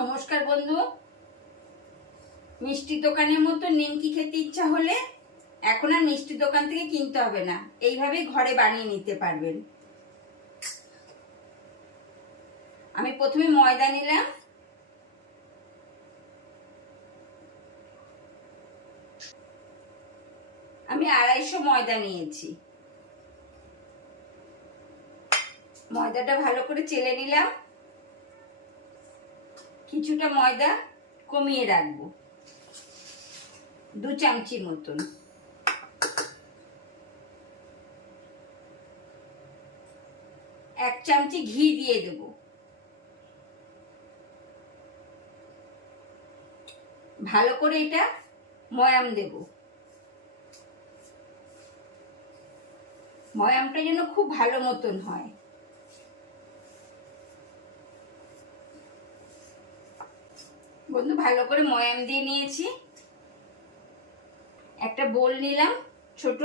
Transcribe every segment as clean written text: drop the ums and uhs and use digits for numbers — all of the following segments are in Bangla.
নমস্কার বন্ধু। মিষ্টি দোকানের মতো নিমকি খেতে ইচ্ছা হলে এখন আর মিষ্টি দোকান থেকে কিনতে হবে না, এইভাবেই ঘরে বানিয়ে নিতে পারবেন। আমি প্রথমে ময়দা নিলাম, আমি 250 ময়দা নিয়েছি। ময়দাটা ভালো করে চেলে নিলাম, কিছুটা ময়দা কমিয়ে রাখবো, 2 চামচি মতন। এক চামচি ঘি দিয়ে দেব। ভালো করে এটা ময়াম দেব। ময়ামটা যেন খুব ভালো মতন হয়। বন্ধু, ভালো করে ময়াম দিয়ে নিয়েছি। একটা বোল নিলাম, ছোট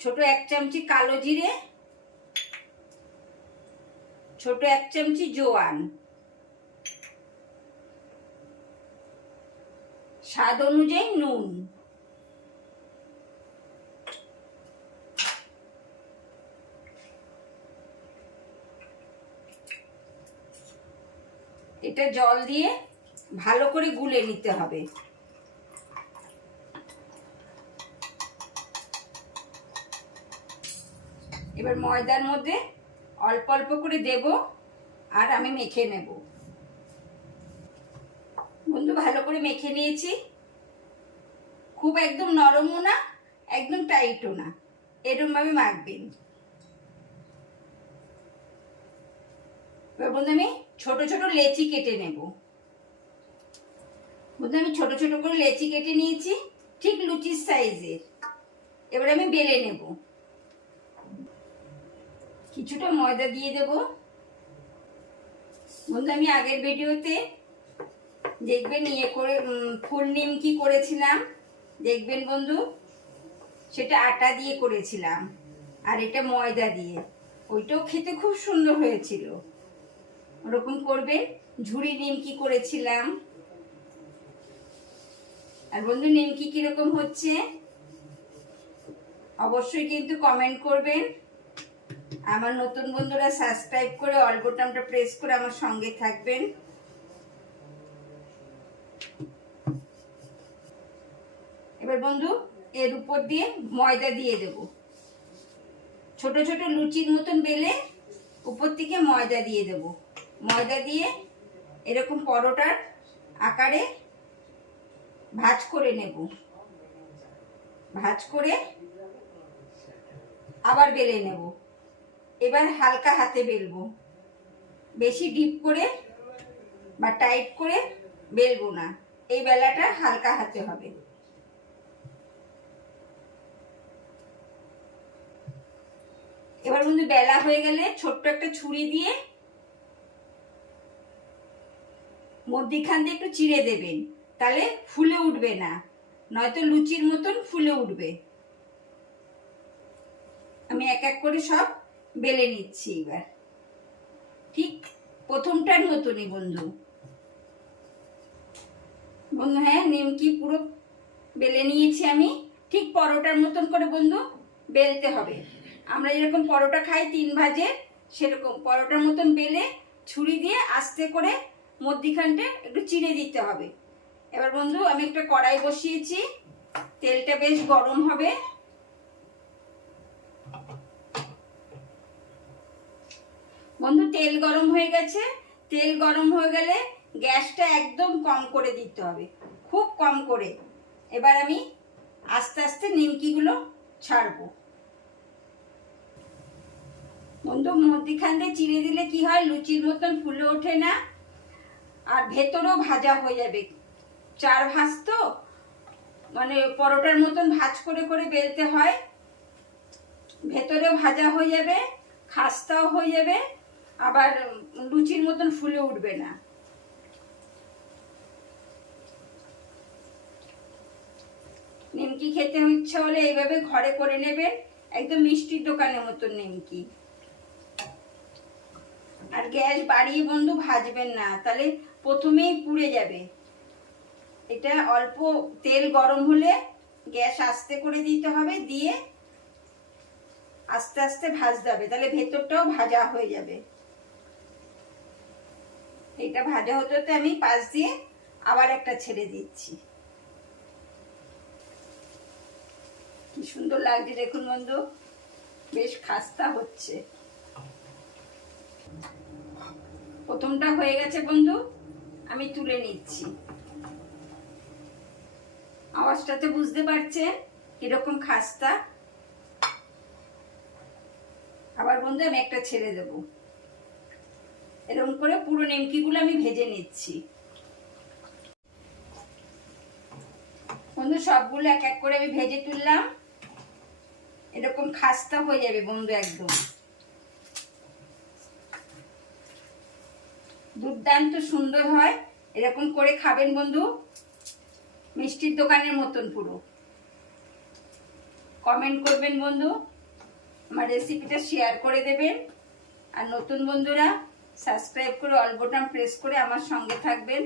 ছোট 1 চামচি কালো জিরে, ছোট 1 চামচি জোয়ান, স্বাদ অনুযায়ী নুন, এটা জল দিয়ে ভালো করে গুলে নিতে হবে। এবার ময়দার মধ্যে অল্প অল্প করে দেব আর আমি মেখে নেব। বন্ধু, ভালো করে মেখে নিয়েছি। খুব একদম নরমও না, একদম টাইটও না, এরকম ভাবে মাখবেন। এবার বন্ধু আমি ছোট ছোট লেচি কেটে নেব। বন্ধু, আমি ছোট ছোট করে লেচি কেটে নিয়েছি, ঠিক লুচির সাইজের। এবার আমি বেলে নেব। কিছুটা ময়দা দিয়ে দেব। বন্ধু, আমি আগের ভিডিওতে দেখবেন করে ফুল নিমকি করেছিলাম, দেখবেন বন্ধু, সেটা আটা দিয়ে করেছিলাম আর এটা ময়দা দিয়ে। ওইটাও খেতে খুব সুন্দর হয়েছিল। ওরকম করবেন। ঝুড়ি নিমকি করেছিলাম। আর বন্ধু, নিমকি কিরকম হচ্ছে অবশ্যই কিন্তু কমেন্ট করবেন। আমার নতুন বন্ধুরা সাবস্ক্রাইব করে অল বোতামটা প্রেস করে আমার সঙ্গে থাকবেন। এবার বন্ধু এর উপর দিয়ে ময়দা দিয়ে দেব। ছোট ছোট লুচির মতন বেলে উপর থেকে ময়দা দিয়ে দেব। ময়দা দিয়ে এরকম পরোটার আকারে ভাঁজ করে নেব। ভাঁজ করে আবার বেলে নেব। এবার হালকা হাতে বেলবো, বেশি ডিপ করে বা টাইট করে বেলবো না। এই বেলাটা হালকা হাতে হবে। এবার বন্ধু বেলা হয়ে গেলে ছোট্ট একটা ছুরি দিয়ে মধ্যিখান দিয়ে একটু চিড়ে দেবেন, তাহলে ফুলে উঠবে না, নয়তো লুচির মতন ফুলে উঠবে। আমি এক এক করে সব বেলে নিচ্ছি এবার, ঠিক প্রথমটার মতনই বন্ধু। বন্ধু হ্যাঁ, নিমকি পুরো বেলে নিয়েছি আমি। ঠিক পরোটার মতন করে বন্ধু বেলতে হবে। আমরা যেরকম পরোটা খাই 3 ভাজে, সেরকম পরোটার মতন বেলে ছুরি দিয়ে আস্তে করে মধ্যিখানটা একটু চিড়ে দিতে হবে। এবার বন্ধু আমি একটা কড়াই বসিয়েছি, তেলটা বেশ গরম হবে। বন্ধু তেল গরম হয়ে গেছে। তেল গরম হয়ে গেলে গ্যাসটা একদম কম করে দিতে হবে, খুব কম করে। এবার আমি আস্তে আস্তে নিমকিগুলো ছাড়বো। বন্ধু মধ্যিখান দিয়ে চিড়ে দিলে কি হয়, লুচির মতন ফুলে ওঠে না আর ভেতরেও ভাজা হয়ে যাবে। 4 ভাঁজ তো, মানে পরোটার মতন ভাঁজ করে করে বেলতে হয়। ভেতরেও ভাজা হয়ে যাবে, খাস্তাও হয়ে যাবে, আবার লুচির মতন ফুলে উঠবে না। নিমকি খেতে ইচ্ছা হলে এইভাবে ঘরে করে নেবেন, একদম মিষ্টির দোকানের মতন নিমকি। আর গ্যাস বাড়িয়ে বন্ধু ভাজবেন না, তাহলে প্রথমেই পুড়ে যাবে। এটা অল্প তেল গরম হলে গ্যাস আস্তে করে দিতে হবে, দিয়ে আস্তে আস্তে ভাজতে হবে, তাহলে ভেতরটাও ভাজা হয়ে যাবে। এটা ভাজা হতে হতে আমি পাশ দিয়ে আবার একটা ছেড়ে দিচ্ছি। কি সুন্দর লাগছে দেখুন বন্ধু, বেশ খাস্তা হচ্ছে। প্রথমটা হয়ে গেছে বন্ধু, আমি তুলে নিচ্ছি। আওয়াজটাতে বুঝতে পারছেন কিরকম খাস্তা। আবার বন্ধু আমি একটা ছেড়ে দেব। এরকম করে পুরো নিমকিগুলো আমি ভেজে নিচ্ছি। বন্ধু সবগুলো এক এক করে আমি ভেজে তুললাম। এরকম খাস্তা হয়ে যাবে বন্ধু, একদম দুর্দান্ত সুন্দর হয়। এরকম করে খাবেন বন্ধু, মিষ্টির দোকানের মতন পুরো। কমেন্ট করবেন বন্ধু, আমার রেসিপিটা শেয়ার করে দেবেন। আর নতুন বন্ধুরা সাবস্ক্রাইব করে অল বাটন প্রেস করে আমার সঙ্গে থাকবেন।